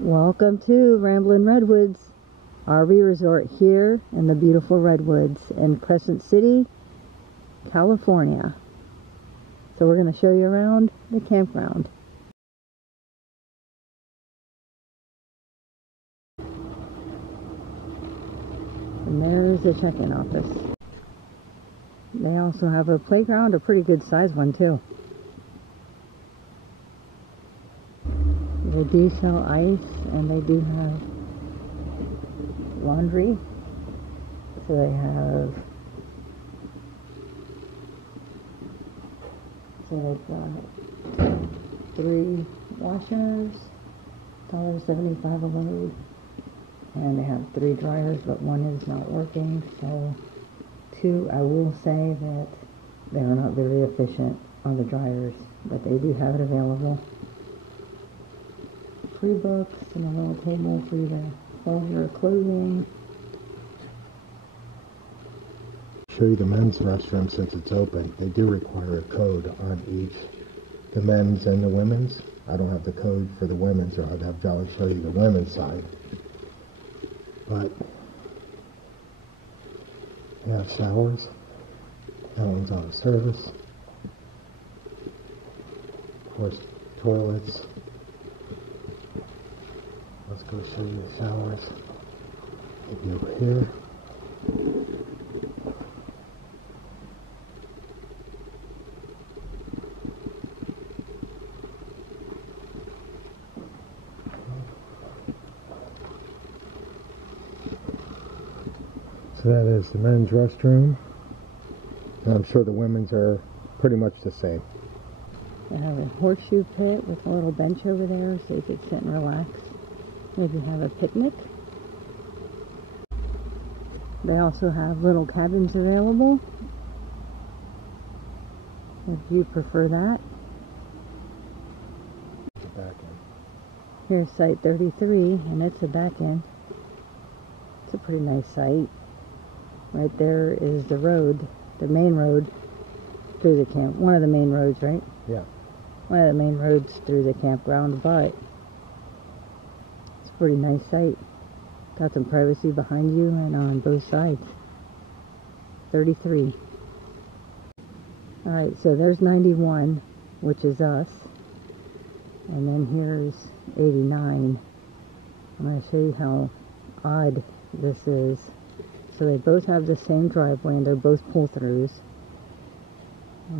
Welcome to Ramblin Redwoods RV Resort here in the beautiful Redwoods in Crescent City, California. So we're going to show you around the campground. And there's the check-in office. They also have a playground, a pretty good size one too. They do sell ice, and they do have laundry. So they have, they've got 3 washers, $1.75 a load, and they have 3 dryers, but one is not working. So 2, I will say that they are not very efficient on the dryers, but they do have it available. 3 books and a little table for you to fold your clothing. Show you the men's restroom since it's open. They do require a code on each, the men's and the women's. I don't have the code for the women's, or I'd have Jolly show you the women's side. But we have showers. That one's out of service. Of course, toilets. Let's go show you the showers. Maybe over here. So that is the men's restroom. And I'm sure the women's are pretty much the same. They have a horseshoe pit with a little bench over there so you could sit and relax. Maybe have a picnic. They also have little cabins available if you prefer that. Back in. Here's site 33, and it's a back end. It's a pretty nice site. Right there is the road, the main road through the camp. One of the main roads, right? Yeah. One of the main roads through the campground, but it's a pretty nice site. Got some privacy behind you and on both sides. 33. Alright, so there's 91, which is us. And then here's 89. I'm going to show you how odd this is. So they both have the same driveway, and they're both pull-throughs.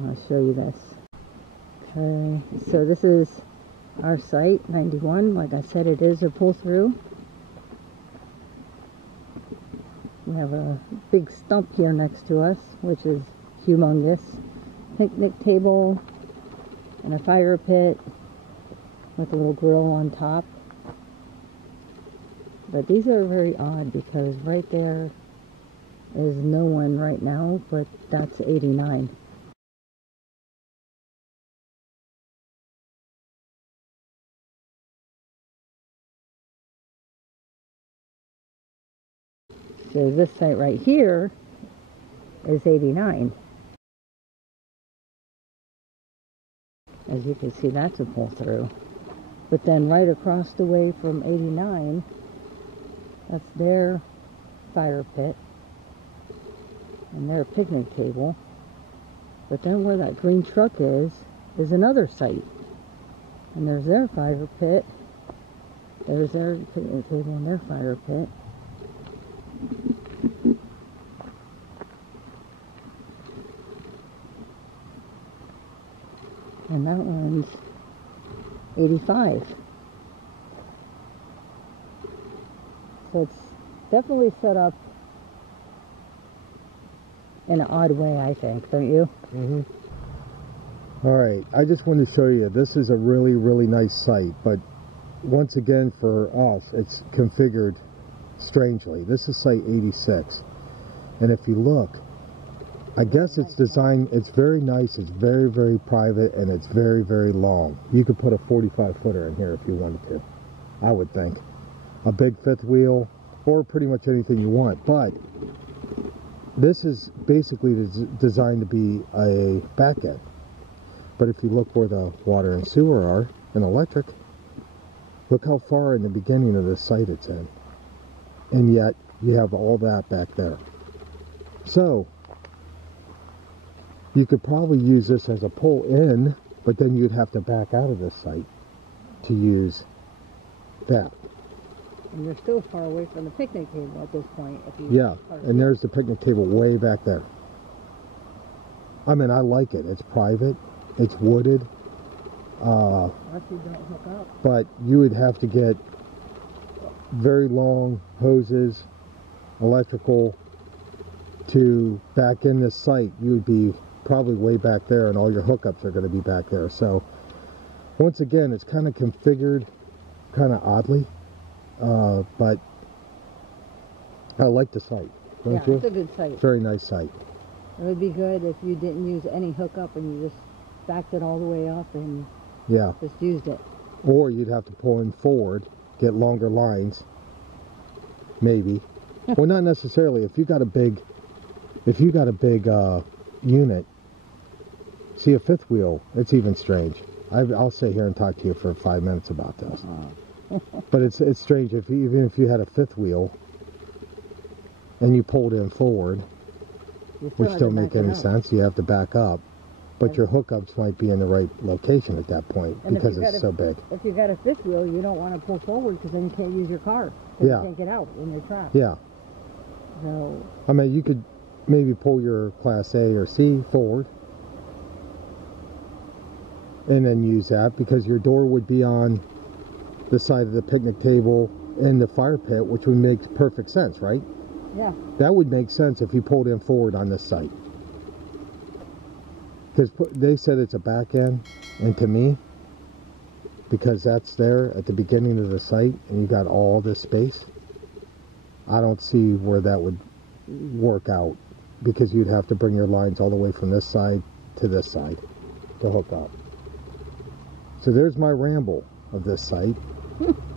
I'll show you this. Okay, so this is our site, 91. Like I said, it is a pull-through. We have a big stump here next to us, which is humongous. Picnic table and a fire pit with a little grill on top. But these are very odd because right there is no one right now, but that's 89. So this site right here is 89. As you can see, that's a pull through. But then right across the way from 89, that's their fire pit and their picnic table. But then where that green truck is another site. And there's their fire pit. There's their picnic table and their fire pit. And that one's 85. So it's definitely set up in an odd way, I think, don't you? Mm-hmm. Alright, I just wanted to show you, this is a really, really nice site, but once again for us, it's configured strangely. This is site 86, and if you look, I guess it's designed, it's very nice, it's very, very private, and it's very, very long. You could put a 45-footer in here if you wanted to, I would think. A big 5th wheel, or pretty much anything you want, but this is basically designed to be a back end. But if you look where the water and sewer are, and electric, Look how far in the beginning of this site it's in. And yet, you have all that back there. So, you could probably use this as a pull in, but then you'd have to back out of this site to use that. And you're still far away from the picnic table at this point. If you Yeah, and there's the picnic table way back there. I mean, I like it. It's private. It's wooded. Unless you don't hook up. But you would have to get very long hoses, electrical, to back in this site. You would be probably way back there, and all your hookups are going to be back there. So, once again, it's kind of configured kind of oddly. But I like the site, don't you? Yeah, it's a good site. Very nice site. It would be good if you didn't use any hookup and you just backed it all the way up and just used it. Or you'd have to pull in forward, get longer lines, maybe. Well, not necessarily. If you got a big unit, see a fifth wheel, it's even strange. I'll sit here and talk to you for 5 minutes about this. But it's strange even if you had a fifth wheel and you pulled in forward, which don't make any sense. You have to back up, but your hookups might be in the right location at that point because it's so big. If you got a fifth wheel, you don't want to pull forward because then you can't use your car. You can't get out when you're trapped. Yeah. So I mean, you could maybe pull your Class A or C forward and then use that because your door would be on the side of the picnic table and the fire pit, which would make perfect sense, right? Yeah. That would make sense if you pulled in forward on this site. Because they said it's a back end, and to me, because that's there at the beginning of the site, and you got all this space, I don't see where that would work out, because you'd have to bring your lines all the way from this side to this side to hook up. So there's my ramble of this site.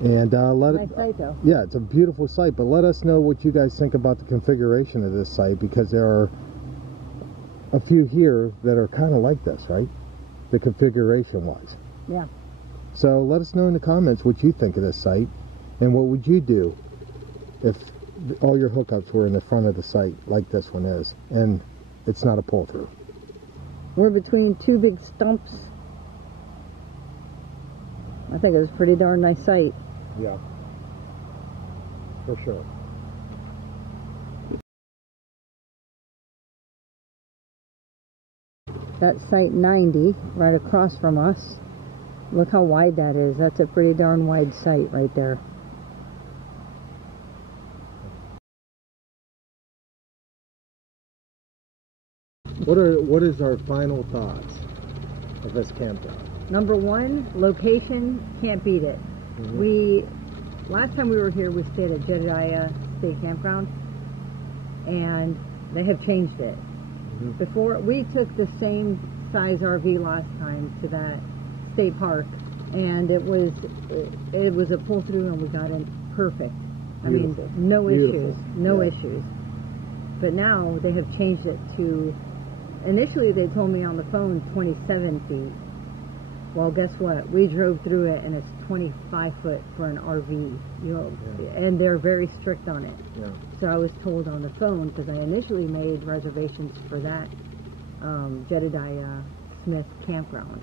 And nice site, though. Yeah, it's a beautiful site, but let us know what you guys think about the configuration of this site, because there are a few here that are kind of like this, right? The configuration wise. Yeah. So let us know in the comments what you think of this site, and what would you do if all your hookups were in the front of the site like this one is, and it's not a pull-through. We're between two big stumps. I think it was a pretty darn nice site. Yeah, for sure. That's site 90 right across from us. Look how wide that is. That's a pretty darn wide site right there. What is our final thoughts of this campground? Number one, location, can't beat it. Last time we were here, we stayed at Jedediah State Campground, and they have changed it. Before, we took the same size RV last time to that state park, and it was a pull through, and we got in perfect. Beautiful. I mean, no issues, no issues. But now they have changed it to, initially they told me on the phone 27 feet. Well, guess what? We drove through it, and it's 25 foot for an RV. And they're very strict on it. Yeah. So I was told on the phone, because I initially made reservations for that Jedediah Smith campground.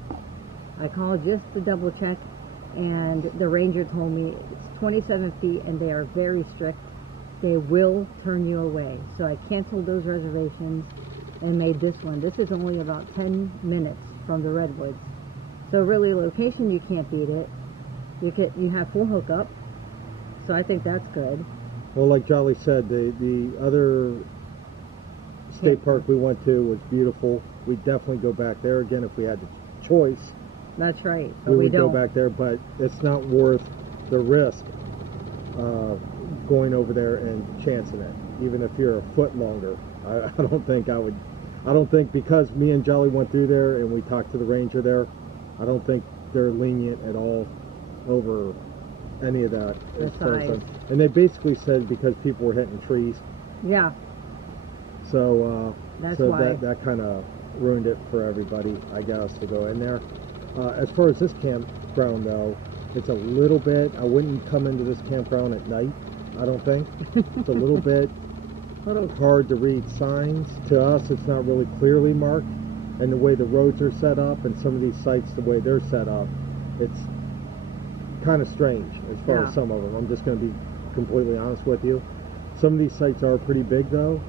I called just to double check, and the ranger told me it's 27 feet, and they are very strict. They will turn you away. So I canceled those reservations and made this one. This is only about 10 minutes from the Redwoods. So really, location, you can't beat it. You have full hookup, so I think that's good. Well, like Jolly said, the other state park we went to was beautiful. We'd definitely go back there again if we had the choice. That's right, but we we would don't. go back there, but it's not worth the risk going over there and chancing it, even if you're a foot longer. I don't think I would. I don't think, because me and Jolly went through there and we talked to the ranger there, I don't think they're lenient at all over any of that. And they basically said because people were hitting trees. Yeah. So that's why. that kind of ruined it for everybody, I guess, to go in there. As far as this campground though, It's a little bit, I wouldn't come into this campground at night, I don't think. It's a little bit hard to read signs. To us, it's not really clearly marked. And the way the roads are set up and some of these sites, the way they're set up, it's kind of strange as far as some of them. I'm just going to be completely honest with you. Some of these sites are pretty big though.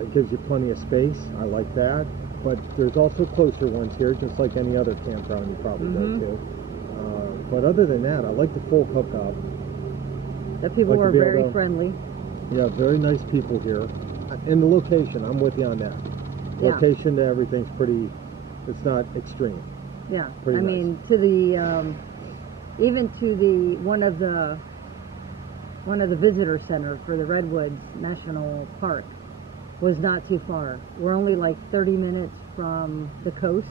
It gives you plenty of space. I like that. But there's also closer ones here, just like any other campground you probably go to. But other than that, I like the full hookup. The people are very friendly. Yeah, very nice people here. And the location, I'm with you on that. Location to everything's pretty, it's not extreme. Yeah, pretty nice. Mean, to the, even to the, one of the visitor centers for the Redwoods National Park was not too far. We're only like 30 minutes from the coast,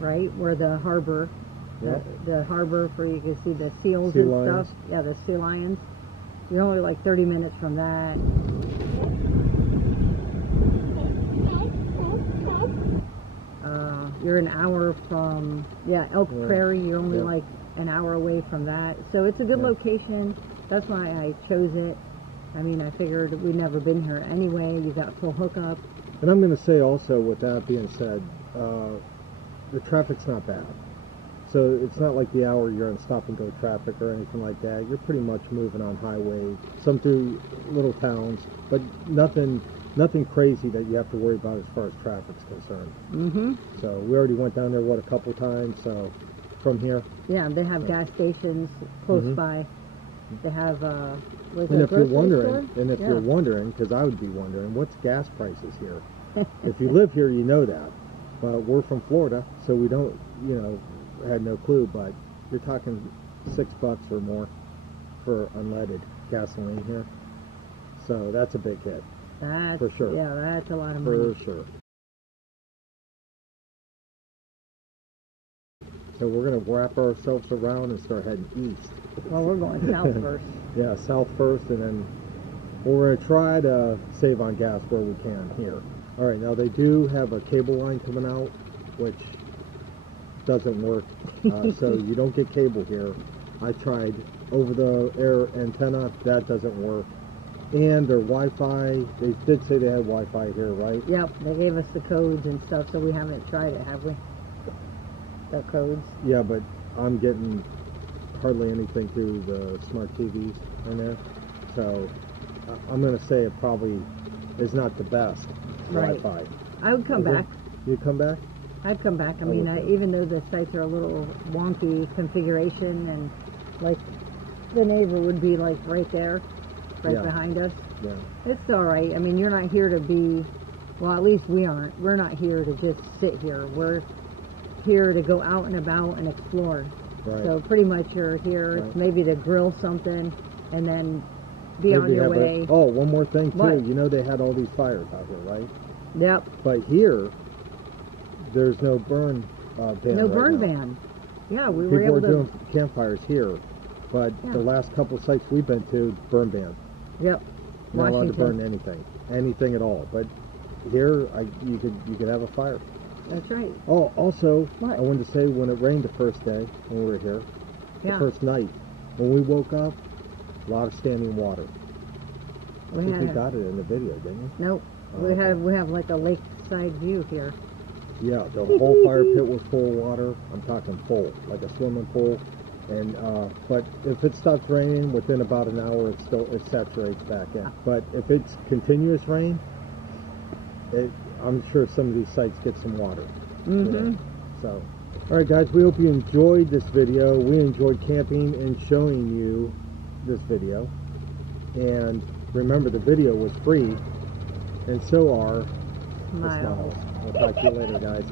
right, where the harbor, the harbor where you can see the seals and stuff. Yeah, the sea lions. You're only like 30 minutes from that. You're an hour from, Elk Prairie. You're only like an hour away from that. So it's a good location. That's why I chose it. I mean, I figured we'd never been here anyway. You got full hookup. And I'm going to say also, with that being said, the traffic's not bad. So it's not like the hour you're on stop and go traffic or anything like that. You're pretty much moving on highway, some through little towns, but nothing crazy that you have to worry about as far as traffic's concerned. So we already went down there, a couple times, so from here. Yeah, they have gas stations close by. They have, and if you're wondering, because I would be wondering, what's gas prices here? If you live here, you know that. But we're from Florida, so we don't, had no clue, but you're talking $6 or more for unleaded gasoline here. So that's a big hit. That's, for sure. Yeah, that's a lot of money. For sure. So we're going to wrap ourselves around and start heading east. Well, we're going south first. Yeah, south first, and then we're going to try to save on gas where we can here. All right, now they do have a cable line coming out, which doesn't work. So you don't get cable here. I tried over-the-air antenna. That doesn't work. And their Wi-Fi, they did say they had Wi-Fi here, right? Yep, they gave us the codes and stuff, so we haven't tried it, have we? The codes. Yeah, but I'm getting hardly anything through the smart TVs in there. So I'm going to say it probably is not the best Wi-Fi. I would come back. You'd come back? I'd come back. I mean, even though the sites are a little wonky configuration, and like the neighbor would be like right there, behind us. Yeah. It's all right. I mean, you're not here to be, well, at least we aren't. We're not here to just sit here. We're here to go out and about and explore. Right. So pretty much you're here maybe to grill something and then be on your way. One more thing too. What? You know they had all these fires out here, right? Yep. But here, there's no burn ban. No burn ban. Yeah, we were able to. People are doing campfires here, but the last couple sites we've been to, burn ban. Yep. Not allowed to burn anything at all. But here, you could have a fire. That's right. Oh, also, I wanted to say, when it rained the first day when we were here, the first night, when we woke up, a lot of standing water. I think we got it in the video, didn't we? Nope. We have like a lakeside view here. Yeah, the whole fire pit was full of water. I'm talking full, like a swimming pool. And but if it stops raining within about an hour, it saturates back in. But if it's continuous rain, I'm sure some of these sites get some water. So, all right, guys, we hope you enjoyed this video. We enjoyed camping and showing you this video. And remember, the video was free, and so are the smiles. We'll talk to you later, guys.